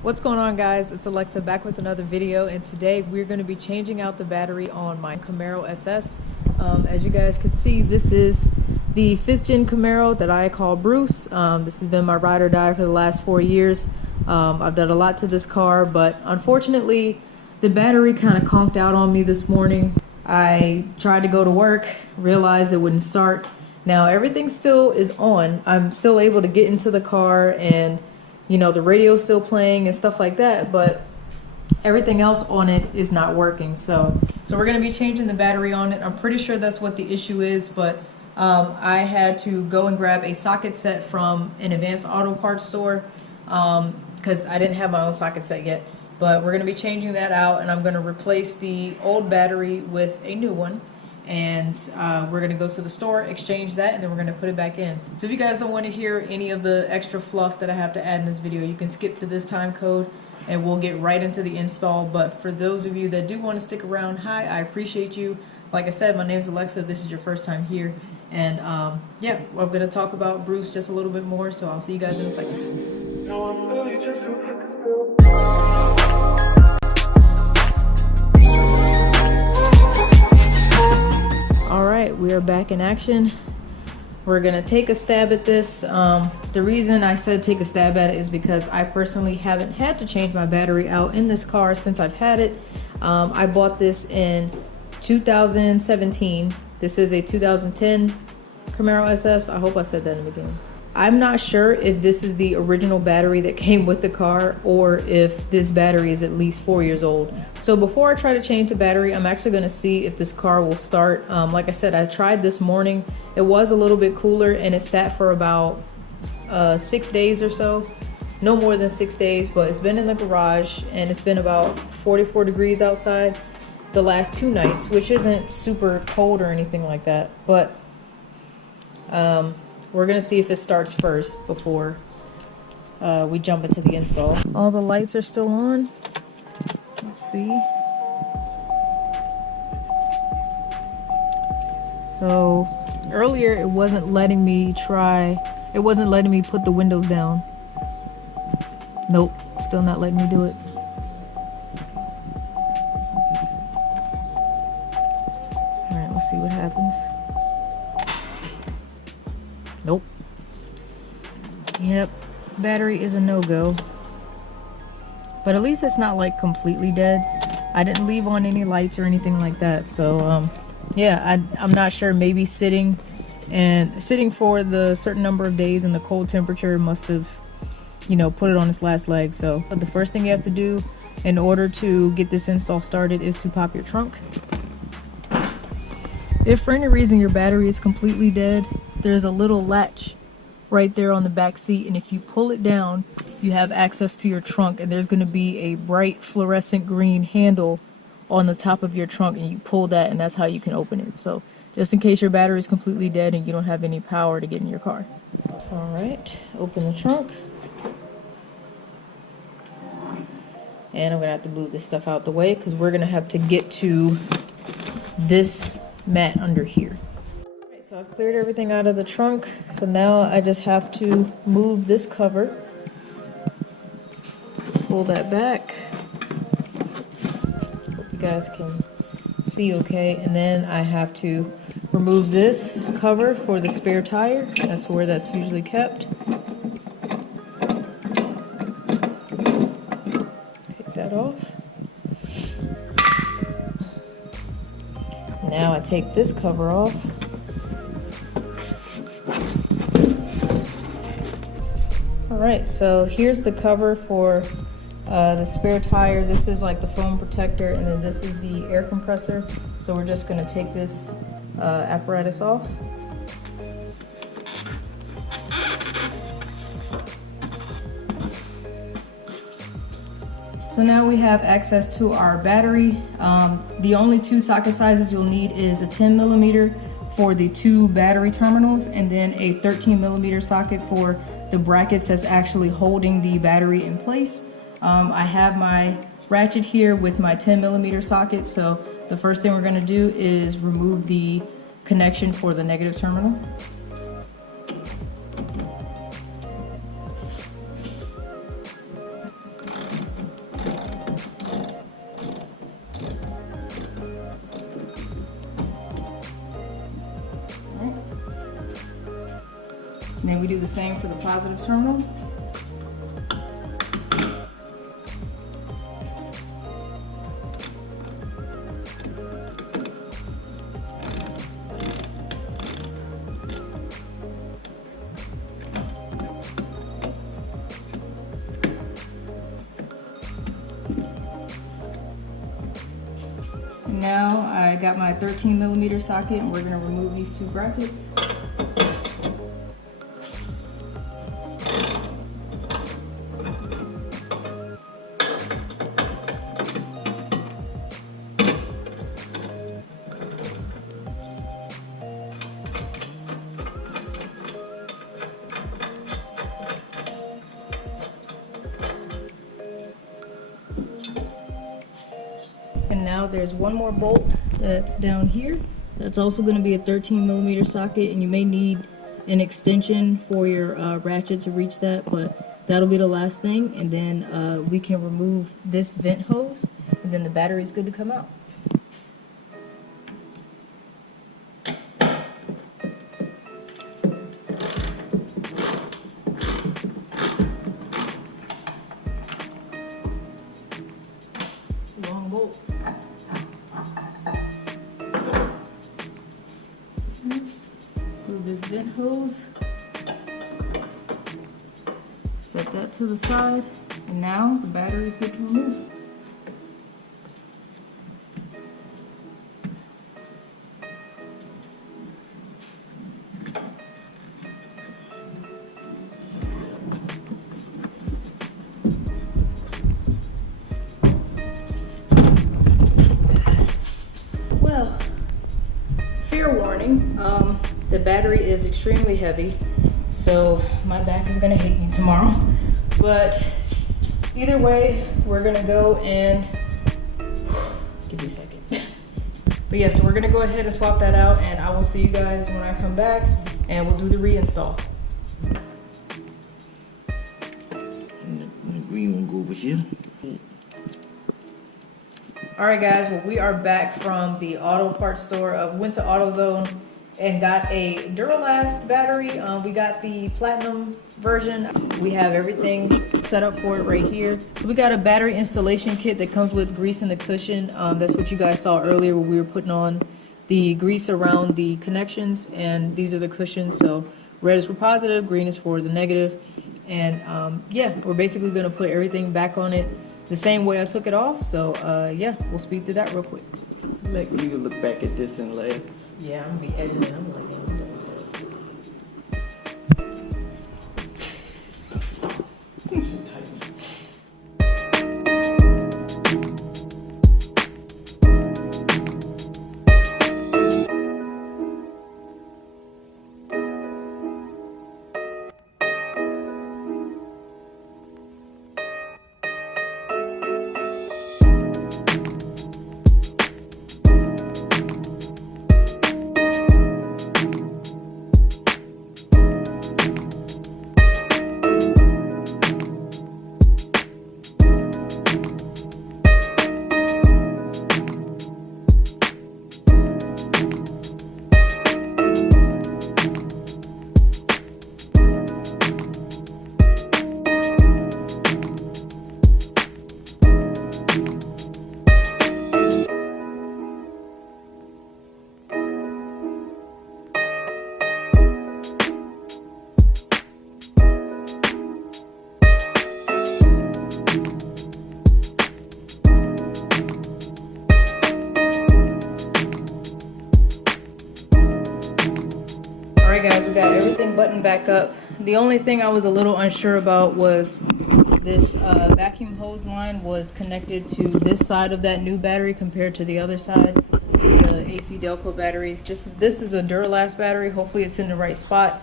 What's going on, guys? It's Alexa back with another video, and today we're going to be changing out the battery on my Camaro SS. As you guys can see, this is the 5th gen Camaro that I call Bruce. This has been my ride or die for the last 4 years. I've done a lot to this car, but unfortunately the battery kind of conked out on me this morning. I tried to go to work, realized it wouldn't start. Now everything still is on. I'm still able to get into the car, and you know, the radio's still playing and stuff like that, but everything else on it is not working. So we're going to be changing the battery on it. I'm pretty sure that's what the issue is, but I had to go and grab a socket set from an Advanced Auto Parts store because I didn't have my own socket set yet. But we're going to be changing that out, and I'm going to replace the old battery with a new one. And we're going to go to the store, exchange that, and then we're going to put it back in. So if you guys don't want to hear any of the extra fluff that I have to add in this video, you can skip to this time code and we'll get right into the install. But for those of you that do want to stick around, hi, I appreciate you. Like I said, my name's Alexa. This is your first time here. And yeah, I'm going to talk about Bruce just a little bit more, so I'll see you guys in a second. No, I'm really just Alright, we are back in action. We're gonna take a stab at this. The reason I said take a stab at it is because I personally haven't had to change my battery out in this car since I've had it. I bought this in 2017. This is a 2010 Camaro SS. I hope I said that in the beginning. I'm not sure if this is the original battery that came with the car or if this battery is at least 4 years old. So before I try to change the battery, I'm actually going to see if this car will start. Like I said, I tried this morning. It was a little bit cooler and it sat for about 6 days or so. No more than 6 days, but it's been in the garage and it's been about 44 degrees outside the last 2 nights, which isn't super cold or anything like that. But we're going to see if it starts first before we jump into the install. All the lights are still on. Let's see. So earlier it wasn't letting me put the windows down. Nope, still not letting me do it. Alright, let's see what happens. Nope. Yep, battery is a no-go. But at least it's not like completely dead. I didn't leave on any lights or anything like that. So yeah, I'm not sure. Maybe sitting for the certain number of days in the cold temperature must have, you know, put it on its last leg. So but the first thing you have to do in order to get this install started is to pop your trunk. If for any reason your battery is completely dead, there's a little latch right there on the back seat, and if you pull it down, you have access to your trunk, and there's going to be a bright fluorescent green handle on the top of your trunk, and you pull that, and that's how you can open it. So just in case your battery is completely dead and you don't have any power to get in your car. All right, open the trunk, and I'm gonna have to move this stuff out the way because we're gonna have to get to this mat under here. So I've cleared everything out of the trunk, so now I just have to move this cover, pull that back, hope you guys can see okay, and then I have to remove this cover for the spare tire. That's where that's usually kept. Take that off. Now I take this cover off. Alright, so here's the cover for the spare tire. This is like the foam protector, and then this is the air compressor. So we're just going to take this apparatus off. So now we have access to our battery. The only 2 socket sizes you'll need is a 10mm for the 2 battery terminals, and then a 13mm socket for the brackets that's actually holding the battery in place. I have my ratchet here with my 10mm socket, so the first thing we're going to do is remove the connection for the negative terminal. then we do the same for the positive terminal. Now I got my 13mm socket, and we're going to remove these two brackets. And now there's one more bolt that's down here. That's also going to be a 13mm socket, and you may need an extension for your ratchet to reach that, but that'll be the last thing. And then we can remove this vent hose, and then the battery's good to come out. Long bolt. Move this vent hose, set that to the side, and now the battery is good to remove. Well, fair warning, the battery is extremely heavy, so my back is gonna hate me tomorrow. But either way, we're gonna go and, give me a second. But yeah, so we're gonna go ahead and swap that out, and I will see you guys when I come back, and we'll do the reinstall. The green one go over here. Alright guys, well we are back from the auto parts store. Went to AutoZone and got a Duralast battery. We got the platinum version. We have everything set up for it right here. So we got a battery installation kit that comes with grease in the cushion. That's what you guys saw earlier when we were putting on the grease around the connections, and these are the cushions. So red is for positive, green is for the negative. And yeah, we're basically gonna put everything back on it the same way I took it off. So yeah, we'll speed through that real quick. Like you can look back at this and laugh. Yeah, I'm gonna be editing. I'm like, yeah, I'm done with Alright guys, we got everything buttoned back up. The only thing I was a little unsure about was this vacuum hose line was connected to this side of that new battery compared to the other side, the AC Delco battery. This is a Duralast battery. Hopefully it's in the right spot,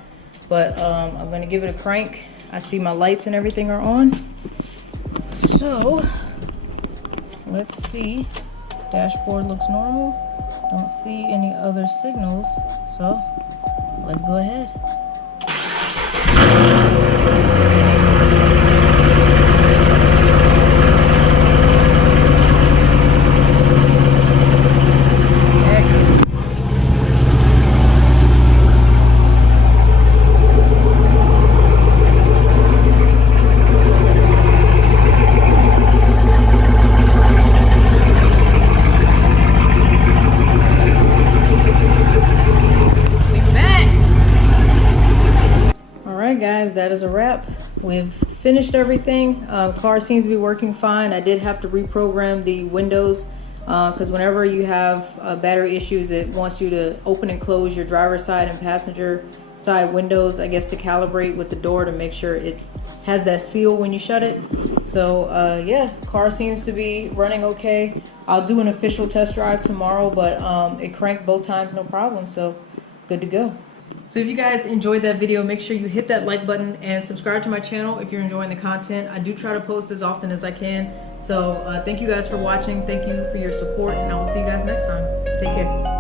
but I'm going to give it a crank. I see my lights and everything are on. So, let's see. Dashboard looks normal. Don't see any other signals, so let's go ahead. Excellent. wrap. We've finished everything. Car seems to be working fine. I did have to reprogram the windows because whenever you have battery issues, it wants you to open and close your driver's side and passenger side windows, I guess, to calibrate with the door to make sure it has that seal when you shut it. So yeah, car seems to be running okay. I'll do an official test drive tomorrow, but it cranked both times, no problem, so good to go. So if you guys enjoyed that video, make sure you hit that like button and subscribe to my channel if you're enjoying the content. I do try to post as often as I can. So thank you guys for watching. Thank you for your support, and I will see you guys next time. Take care.